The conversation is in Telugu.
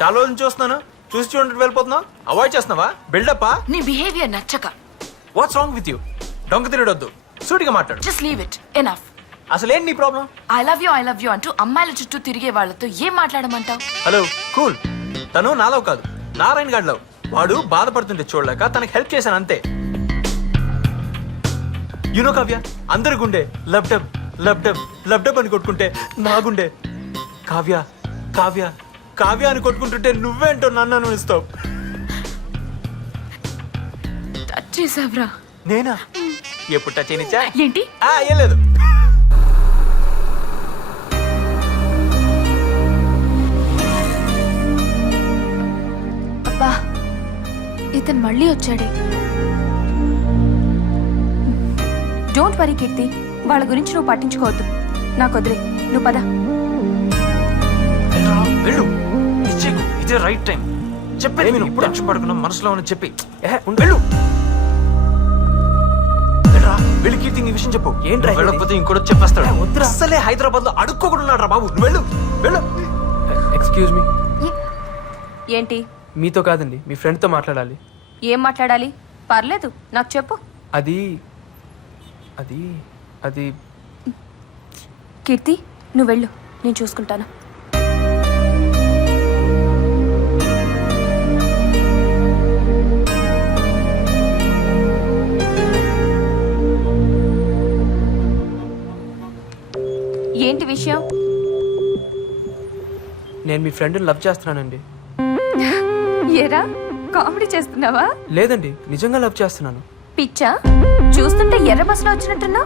చాలా రోజులు చూస్తున్నాను, చూసి చూడండి వెళ్ళిపోతున్నావు. అవాయిడ్ చేస్తున్నావా? బిల్డప్పా? నీ బిహేవియర్ నచ్చక. What's wrong with you? డొంక తిరగొద్దు, సూటిగా మాట్లాడు. Just leave it. ఎనఫ్. అసలు ఏంటి నీ ప్రాబ్లం? ఐ లవ్ యూ అంటూ అమ్మాయిల చుట్టూ తిరిగే వాళ్ళతో ఏం మాట్లాడమంటావు? Hello cool. తను నాలో కాదు, నారాయణ గాడిలో. వాడు బాధపడుతుంటే చూడలేక తనకి హెల్ప్ చేశాను అంతే. యునో కావ్య, అందరి గుండె lub dub lub dub lub dub అని కొట్టుకుంటే నా గుండె కావ్య కావ్య కావ్య అని కొట్టుకుంటుంటే నువ్వేంటో నన్ను అనుభవిస్తావు. టచ్ చేసావ్రా? నేనా? ఎప్పుడు టచ్ అయినిచ్చా? ఏంటి? ఏం లేదు. అబ్బా, ఇతను మళ్ళీ వచ్చాడే. డోంట్ వరీ కీర్తి, వాళ్ళ గురించి నువ్వు పట్టించుకోవద్దు. నాకు వదిలే, నువ్వు పద. వెళ్ళు, ఇచ్చేకు ఇదే రైట్ టైం. చెప్పేది నేను ఇప్పుడు టెన్షన్ పడుకున్నా, మనసులో అని చెప్పి వెళ్ళు. వెళ్ళి కీర్తి ఈ విషయం చెప్పు. ఏంటి వెళ్ళకపోతే ఇంకోటి చెప్పేస్తాడు. అసలే హైదరాబాద్ లో అడుక్కోకుండా ఉన్నాడు రా బాబు. నువ్వు వెళ్ళు వెళ్ళు. Excuse me. ఏంటి? మీతో కాదండి, మీ ఫ్రెండ్తో మాట్లాడాలి. ఏం మాట్లాడాలి? పర్లేదు, నాకు చెప్పు. అది అది అది కీర్తి, నువ్వు వెళ్ళు, నేను చూసుకుంటాను. ఏంటి విషయం? నేను మీ ఫ్రెండ్ని లవ్ చేస్తున్నానండి. ఏరా, కామెడీ చేస్తున్నావా? లేదండి, నిజంగా లవ్ చేస్తున్నాను. పిచ్చా? చూస్తుంటే ఎర్ర బస్సులో వచ్చినట్టున్నా.